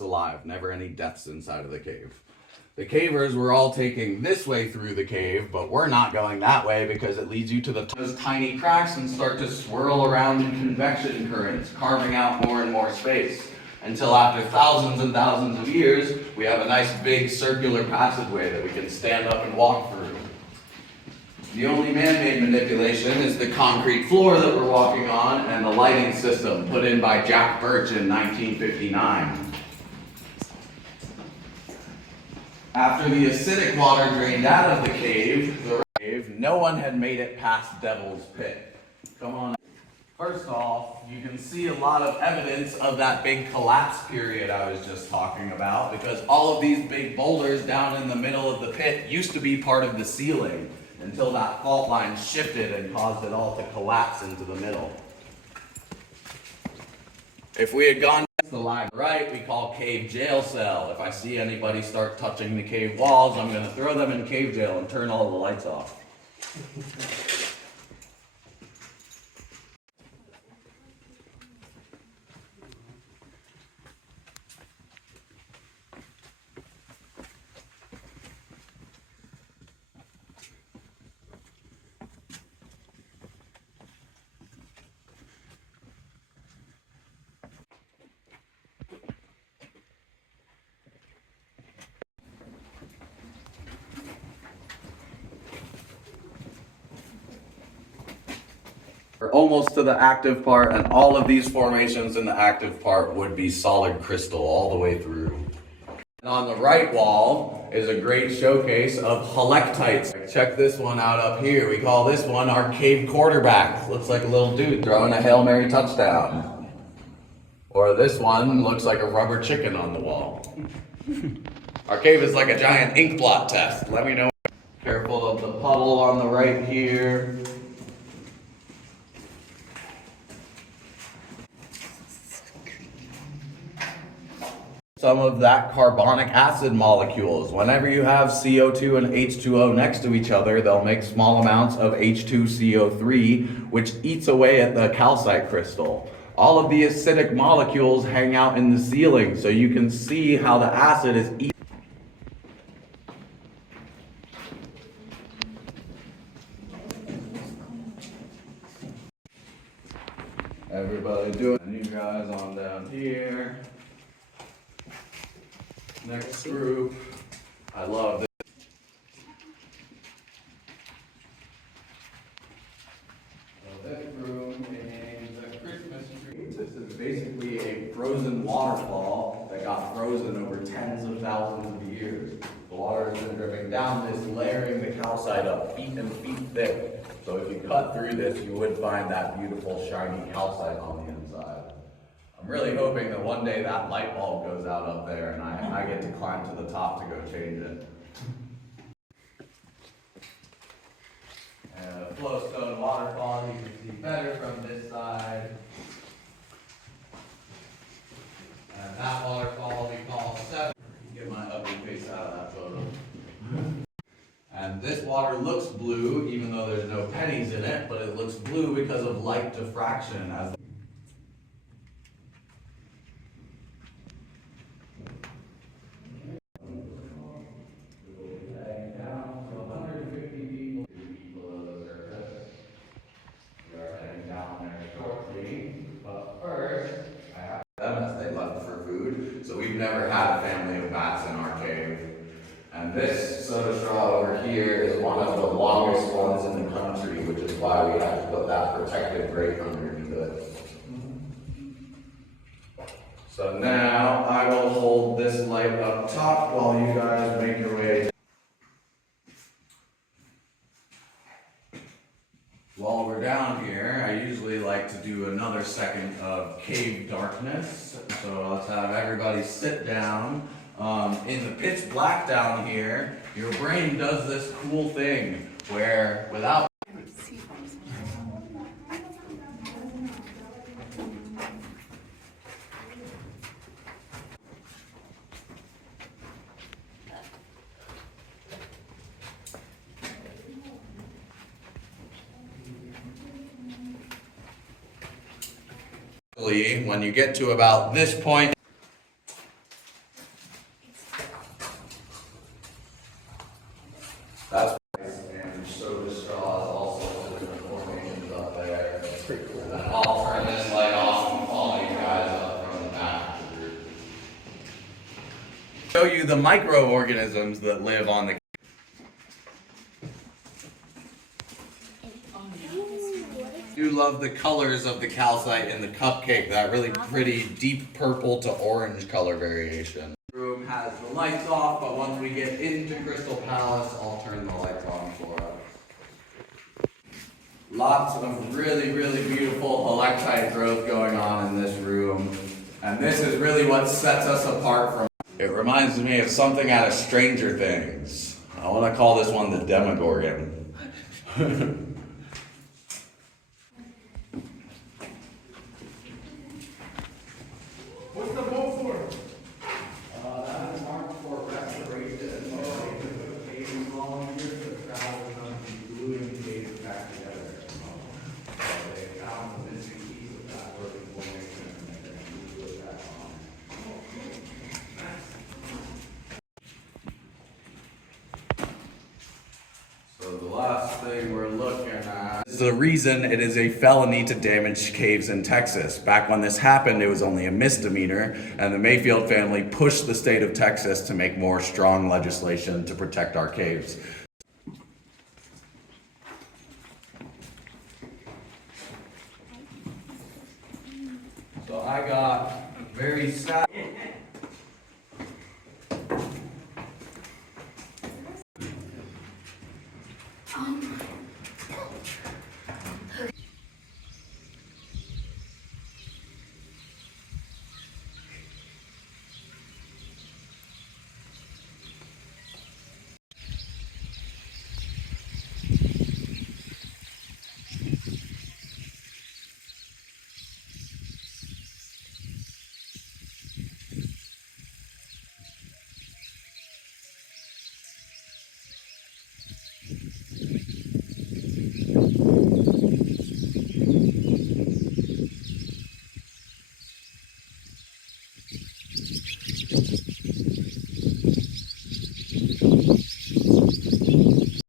it's alive. Never any deaths inside of the cave. The cavers were all taking this way through the cave, but we're not going that way because it leads you to those tiny cracks and start to swirl around in convection currents, carving out more and more space. Until after thousands and thousands of years, we have a nice big circular passageway that we can stand up and walk through. The only man-made manipulation is the concrete floor that we're walking on and the lighting system put in by Jack Burch in 1959. After the acidic water drained out of the cave, no one had made it past Devil's Pit. Come on. First off, you can see a lot of evidence of that big collapse period I was just talking about, because all of these big boulders down in the middle of the pit used to be part of the ceiling until that fault line shifted and caused it all to collapse into the middle. If we had gone to the line right, we call cave jail cell. If I see anybody start touching the cave walls, I'm going to throw them in cave jail and turn all the lights off. We're almost to the active part, and all of these formations in the active part would be solid crystal all the way through. And on the right wall is a great showcase of helictites. Check this one out up here. We call this one our cave quarterback. Looks like a little dude throwing a Hail Mary touchdown. Or this one looks like a rubber chicken on the wall. Our cave is like a giant ink blot test. Let me know. Careful of the puddle on the right here. Some of that carbonic acid molecules. Whenever you have CO2 and H2O next to each other, they'll make small amounts of H2CO3, which eats away at the calcite crystal. All of the acidic molecules hang out in the ceiling, so you can see how the acid is eating. Everybody do it. And you guys on down here. Next group, I love this. So this group is a Christmas tree. This is basically a frozen waterfall that got frozen over tens of thousands of years. The water has been dripping down this, layering the calcite up feet and feet thick. So if you cut through this, you would find that beautiful shiny calcite on the inside. I'm really hoping that one day that light bulb goes out up there and I get to climb to the top to go change it. And a flowstone waterfall you can see better from this side. And that waterfall we call 7. Get my ugly face out of that photo. And this water looks blue even though there's no pennies in it, but it looks blue because of light diffraction as so we've never had a family of bats in our cave. And this soda straw over here is one of the longest ones in the country, which is why we have to put that protective grate underneath it. So now I will hold this light up top while you guys make your way. While we're down here, I usually like to do another second of cave darkness. So let's have everybody sit down. In the pitch black down here, your brain does this cool thing where without when you get to about this point, That's nice, and soda straws, all sorts of different formations up there. That's pretty cool. And then I'll turn this light off and follow you guys up from the back of the group. Show you the microorganisms that live on the. I do love the colors of the calcite in the cupcake, that really pretty deep purple to orange color variation. The room has the lights off, but once we get into Crystal Palace, I'll turn the lights on for us. Lots of really, really beautiful helictite growth going on in this room. And this is really what sets us apart from. It reminds me of something out of Stranger Things. I want to call this one the Demogorgon. What's the boat for? That is marked for restoration. The cave is long here, the crowd is going to be gluing the cave back together. So they found the missing piece of that broken formation and they're going to glue it back on. So the last thing we're looking at is the reason it is a felony to damage caves in Texas. Back when this happened, it was only a misdemeanor, and the Mayfield family pushed the state of Texas to make more strong legislation to protect our caves. So I got very sad.